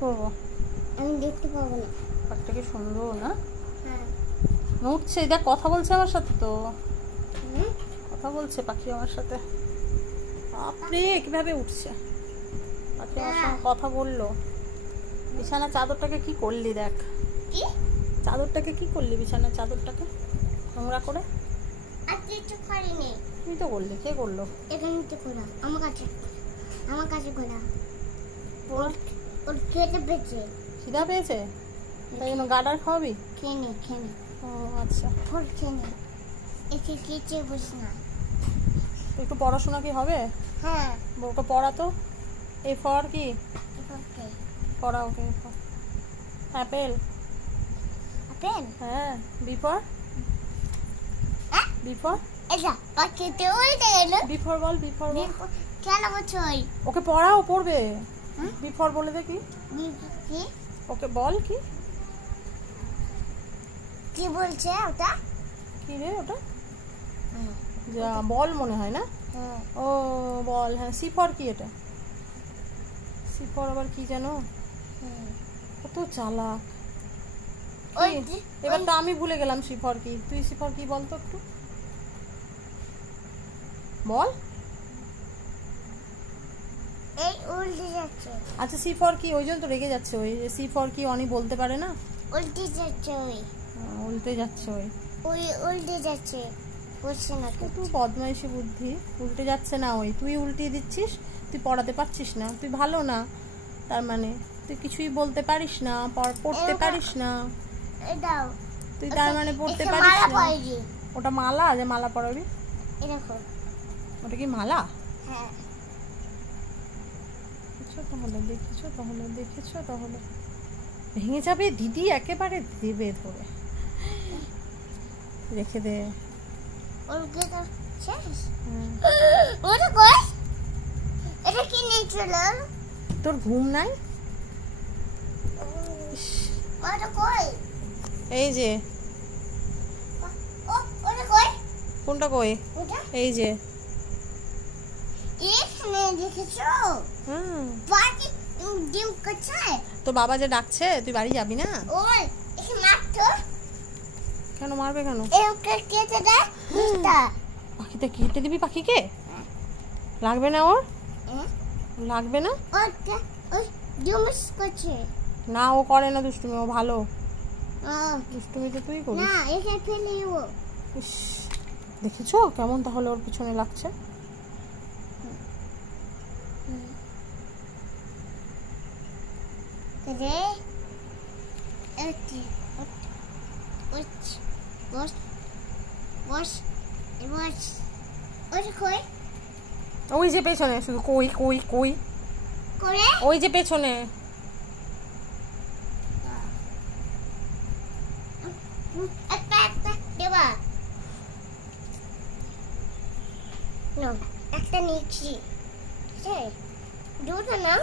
করবো? আমি দেখতে পাবো না। পাখিটা কি সুন্দর না? হ্যাঁ। উঠছে, দেখ কথা বলছে আমার সাথে তো। হুম? কথা বলছে পাখি আমার সাথে। বাপরে কিভাবে উঠছে পাখি আমার সঙ্গে কথা বললো। বিছানা চাদরটাকে কি করলি দেখ। কি? চাদরটাকে কি করলি? বিছানার চাদরটাকে নোংরা করে। আর কিছু করিনি। তুই তো করলি, কে করলো? এখানে তো করা আমার কাছে করা। ওর খেতে পেয়েছে। খিদা পেয়েছে তাই জন্য গাডার খাওয়াবি? খেয়ে ও আচ্ছা। ফোর খেয়ে এসে খেয়েছে বুঝ না। একটু পড়াশোনা কি হবে? হ্যাঁ। ওকে পড়া তো। এ ফর কি? পড়া ওকে। অ্যাপেল। আপেল? হ্যাঁ। B for? B for? এটা পাখিতে উল্টে গেল। B for ball, B for ball. কেন বলছই? ওকে পড়াও, পড়বে। বি ফর বলে দে। কি কি? ওকে বল কি কি বলছে ওটা? কি রে ওটা? যা বল মনে হয় না? ও বল। হ্যাঁ। সি ফর কি? এটা সি ফর আবার কি জানো? কত চালাক। এবার তো আমি ভুলে গেলাম সি ফর কি। তুই সি ফর কি বল তো একটু বল। এই উল্টে যাচ্ছে। আচ্ছা সি ফর কি? ওই জন্য তো রেগে যাচ্ছে। ওই সি ফর কি অনি বলতে পারে না। উল্টে যাচ্ছে ওই। উল্টে যাচ্ছে ওই উল্টে যাচ্ছে। বুঝছে না তো। তুই বদমাইশি বুদ্ধি। উল্টে যাচ্ছে না ওই, তুই উল্টিয়ে দিচ্ছিস। তুই পড়াতে পারছিস না, তুই ভালো না তার মানে। তুই কিছুই বলতে পারিস না, পড়তে পারিস না। এটাও তুই তার মানে পড়তে পারিস না। ওটা মালা? যে মালা পরাবি? এরকম। ওটা কি মালা? হ্যাঁ। দেখেছো তাহলে ভেঙে যাবে। দিদি একেবারে দেবে ধরে। রেখে দে। এটা কি নিয়েছিল? তোর ঘুম নাই? এই যে। কোনটা কই? এই যে। তোর বাবা যে ডাকছে, তুই বাড়ি যাবি না? কেন মারবে? কেন? পাখিতে কেটে দিবি পাখিকে? লাগবে না ওর? লাগবে না? না ও করে না দুষ্টুমি, ও ভালো। দুষ্টুমি তো তুই করিস। দেখেছো কেমন তাহলে ওর পিছনে লাগছে? ওই যে পেছনে শুধু কই কই কই। ওই যে পেছনে। একটা নিচ্ছি। দুটো না।